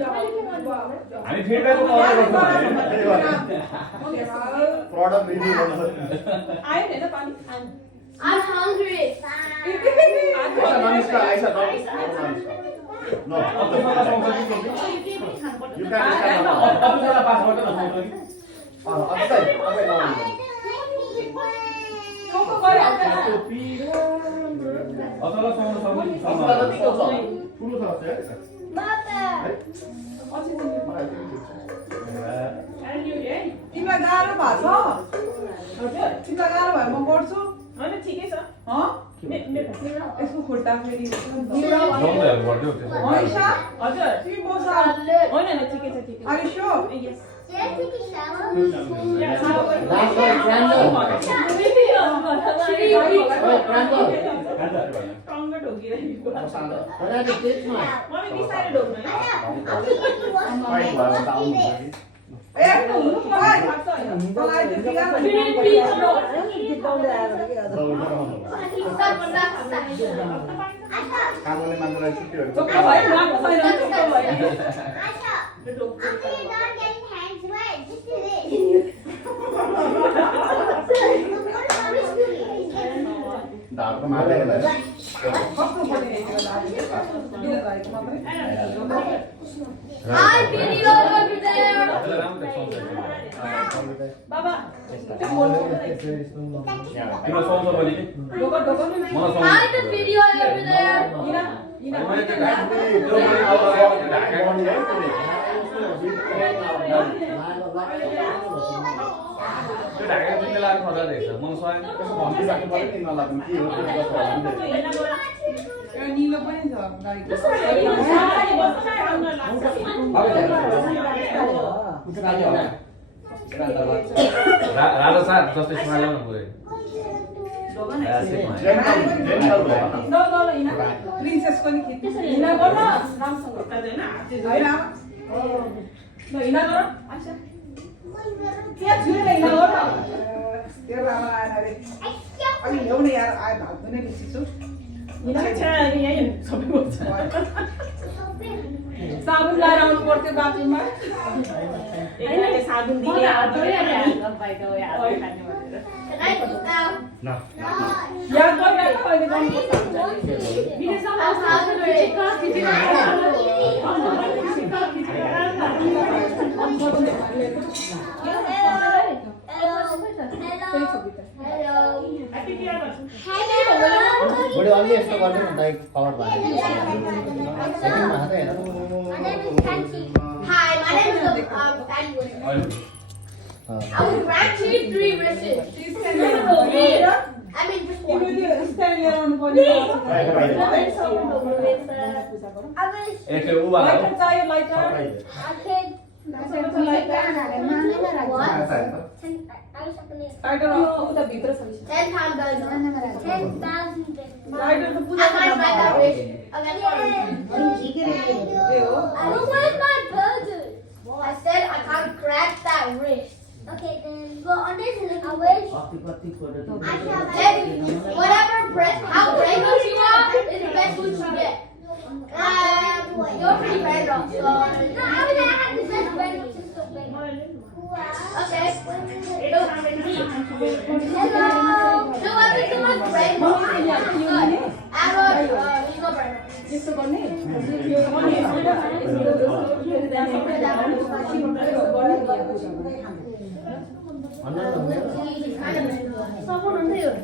हामी फिडब्याकको कभर गर्छौँ product review गर्नु आयो हैन पानी I'm hungry. Aisha, no. You can अफिसलाई पास गर्छ न चोको गरे अथवा सुहाउन सक्ने ठुलो छ तिमीलाई गाह्रो भएको छ हजुर तिमीलाई गाह्रो भयो म गर्छु हैन ठिकै छ यसको खुट्टा फेरि जम्दैहरू गर्दियो त्यसो आइशा हजुर तिमी बस हैन हैन ठिकै छ ठिकै Are you sure? Yes Dad, take a shower. टंग ढोगिरहेको सानो मम्मी बिस्तारै ढोग्नु है ए हुनु पर्यो मलाई त्यति गाह्रो कामले मान्छेलाई छुट्टीहरू चोको भयो राम्रो छैन चोको भयो After you're done getting hands wet, just do this. ढाडको मार्दै कस्तो बनिरहेको किन भएको मात्रै Hi, video over there. बाबा तिम्रो सुहाउँछ भने कि ढोका ढोका मलाई Hi, the video over there. मैले त्यो ढाका किन्ने लाग्नु पर्दा रहेछ मलाई स्वयं भनिसक्नु पर्यो नि नलाग्नु के हो त्यो कस्तो हो एउटा निलो पनि छ गाईको राजा साथ जस्तै सुहायो न पुरै ल इना प्रिन्सेसको नि खिच्नु इना गर रामसँग हैन हैन ल इना गर अच्छा क्या छुरे इना गर तेरो आमा आएन रे अनि ल्याउने यार आए भात पनि बिर्सिछु इना छ यही सबै बोल्छ साबुन लाएर आउनु पर्थ्यो बाथरुममा एकले साबुन दिए याद गरिराख अहिले गर्नुपर्छ I'm hungry. बडी अलि यस्तो गर्नु न दाइ कभर भयो सेकेन्डमा हात हेर Hi, my name is Patty. I was ranked 3 verses. I mean, just one. तिमीले स्टाइल लिएर आउनु पर्ने एकले उ वाला हो लाइटर चाहियो लाइटर लाइटर उता भित्र छ 10 times better. 10,000 लाइटर त पूजा I got my wish. I got ए हो where's my burger? I said I can't crack that wrist. Okay, then go on this and I wish. Then whatever how pregnant you are is the best food you get. You're pretty random, so no, I mean I had the best friend, which is so big. Okay. Hello. No, I think the most random. Good. Arrow, you go burn. यस्तो गर्ने Someone on here.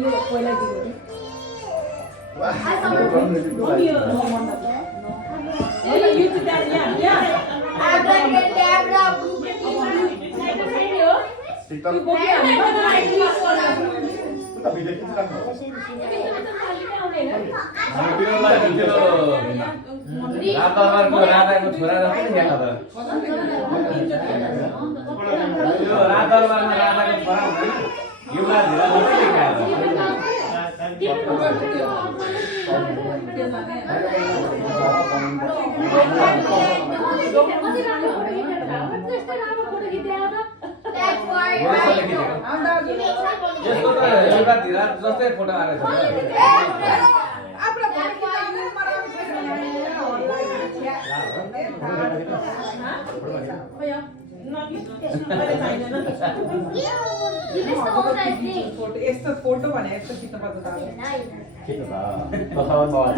यो पहिला दिनु YouTube daar ja TikTok tapi dia kita kan हामी तिनीहरूलाई त्यो राताको राजाको छोरा जस्तो नि यहाँ त यो रातामा राजाको छोरा हुन्छ युवा धेरै जस्तो देखाएर That's why यसको त एउटा धिरा जस्तै फोटो आएको छ आफ्नो फोटो खिच्न मराउ फोटो यस्तो फोटो भने यस्तो खिच्नु पर्छ त के त बसाउन पाउँछ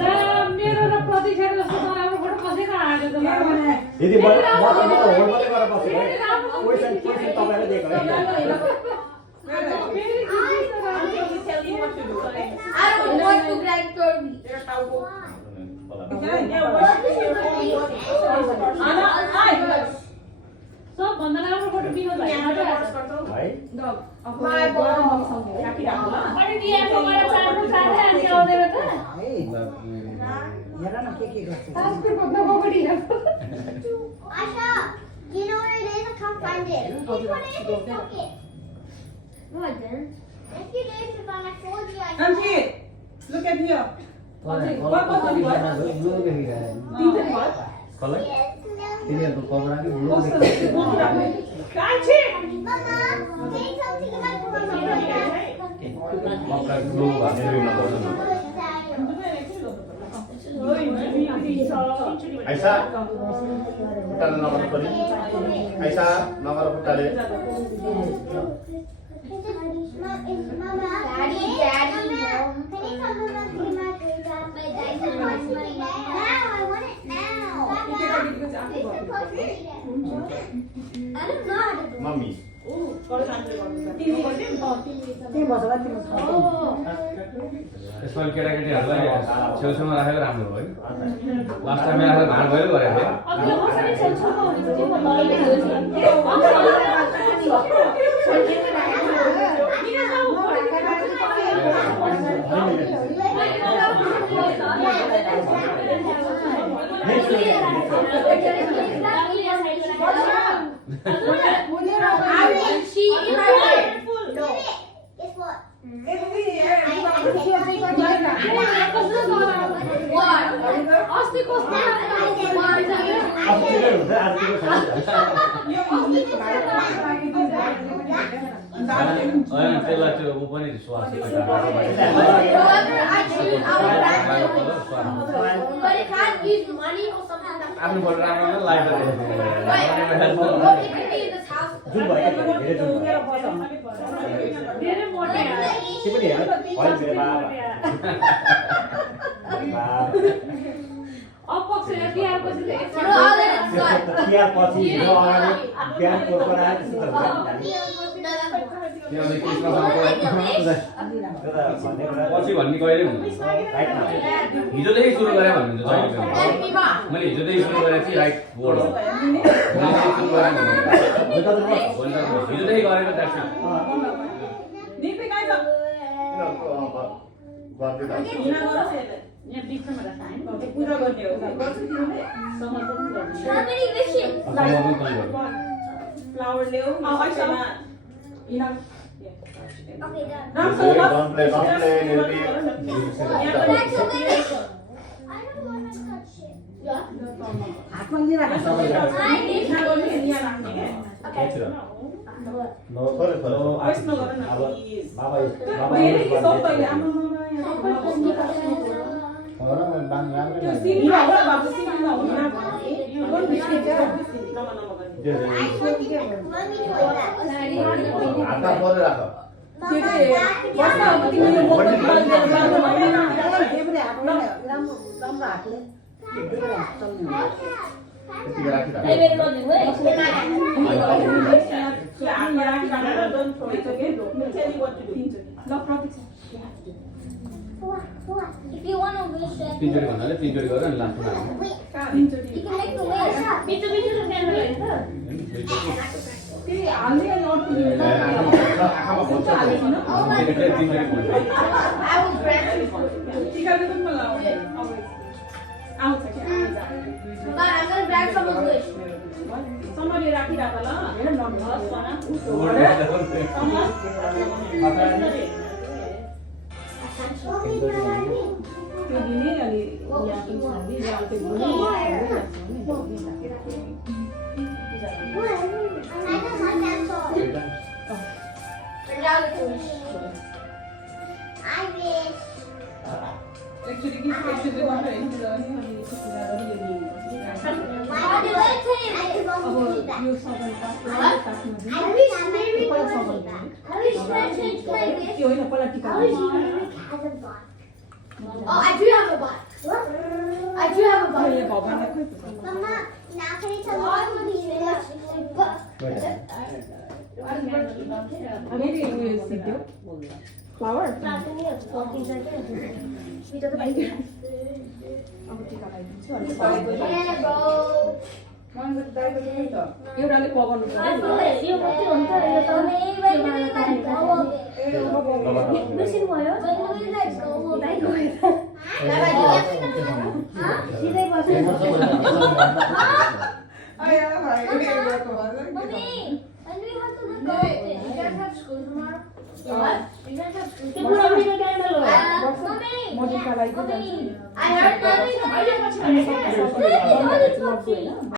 मेरो र प्रतीक्षा जस्तो नराम्रो फोटो कसैको आएको त यदि म होल्डले गरेर बसेँ है क्वेसन तपाईले दिएको है I don't want to grab Kirby. सबभन्दा राम्रो फोटो विनोद भाइ है My ball. अनि बिहाको गएर चाम्रो चार्दै अनि आउँदैन त Asha, you know where it is? I can't find it. Which one is it? Okay. No, I didn't. If you did, if I told you I Ankit, look at here. कसलाई तिनीहरुको कमरा कि ब्लू कान्छी Mama, say something about Mama. मकरा blue भनेर लिन पर्छ आइसा खुट्टाले नगर पनि आइसा नगर खुट्टाले Mama, Daddy, Mom. Can you come over and see my program? My dad wants money now. I want it now. I don't know how to do it. Mummy त्यसमा केटाकेटीहरूलाई छेउछेउमा राखेको राम्रो भयो लास्ट टाइम राखेर भाँड भयो गरेको थियो She in her bed. No. Guess what? What? अस्ति कस्तो त्यसलाई त्यो ऊ पनि स्वास Whoever I choose, I will back But it can't use money or something like that. आफ्नो फोटो राम्रो live Wait, what if it be in this house? जुन भयो धेरै जुन भयो धेरै मोटे के पनि हेर होइन मेरो अपक्ष तिहारपछि त एक No, I'll let it start. Tihar पछि हिजो अगाडि बिहान कोर्को आएर त्यस्तो हुन्छ किनभने कृष्णसँग पछि भन्ने कहिले हुँदैन हिजोदेखि सुरु गरेँ भन्नुहुन्छ जहिले पनि मैले हिजोदेखि सुरु गरेँ कि राइट वर्ड हो हिजोदेखि गरेको that's it Nipi guys up. यहाँ बिचमा राख्छ पूजा गर्ने हो गर्छ तिमीले समर्पण गर्नु So many wishes. फ्लावर ल्याऊ आइसामा इना Okay, done. Ram Don't sir play, don't play, Nilpi. That's a wish. I don't want to touch it. Yeah. Okay. No Sorry, sorry. Voice no गर न अब प्लिज बाबा धेरै कि सबैले आमा त्यो सिमी होला बाबु सिमी नहुन कोन बिस्किट छ नम नम I want me to like that. हातमा परे राख के के बस्दा अब तिमीले मोबाइल यतिकै राखिराख If you want to wish it, तिनचोटि भन्नाले तिनचोटि गरेर अनि लास्टमा हाल्नु you can make the wish. बिचो बिचो ध्यान गरे त त्यही हाल्ने अनि अर्को आँखामा भन्छ तिनचोटि भन्नु I will grant you. टिकाले पनि लगाउने आउँछ कि आउँछ But I'm gonna grab someone's wish. Summary राखिराख ल हेर न हस् भन त्यो दिने अनि यहाँ पनि छाडी यहाँ त्यो दिने I don't like that song. bike. Oh, I do have a bike. I do have a मैले bike. भगवानलाई खोइ पुछ्नु। Mama, now can you tell me what फेरि उयो सिक्यो फ्लावर अब टिका लगाइदिन्छु अनि Yeah, bro. मैले त दाइको चाहिँ त एउटाले पकाउनु पर्यो यो मात्रै हो नि त यो त बेसी भयो सिधै बस्नु आया भाइ एउटाको भन्छ नि के Mommy, when do we have to go? You guys have school tomorrow? What? You guys have school त्यो पुरा tomorrow? मेरो क्यान्डल हो Mommy, म टिका लगाइदिन्छु I heard that. अहिले पछि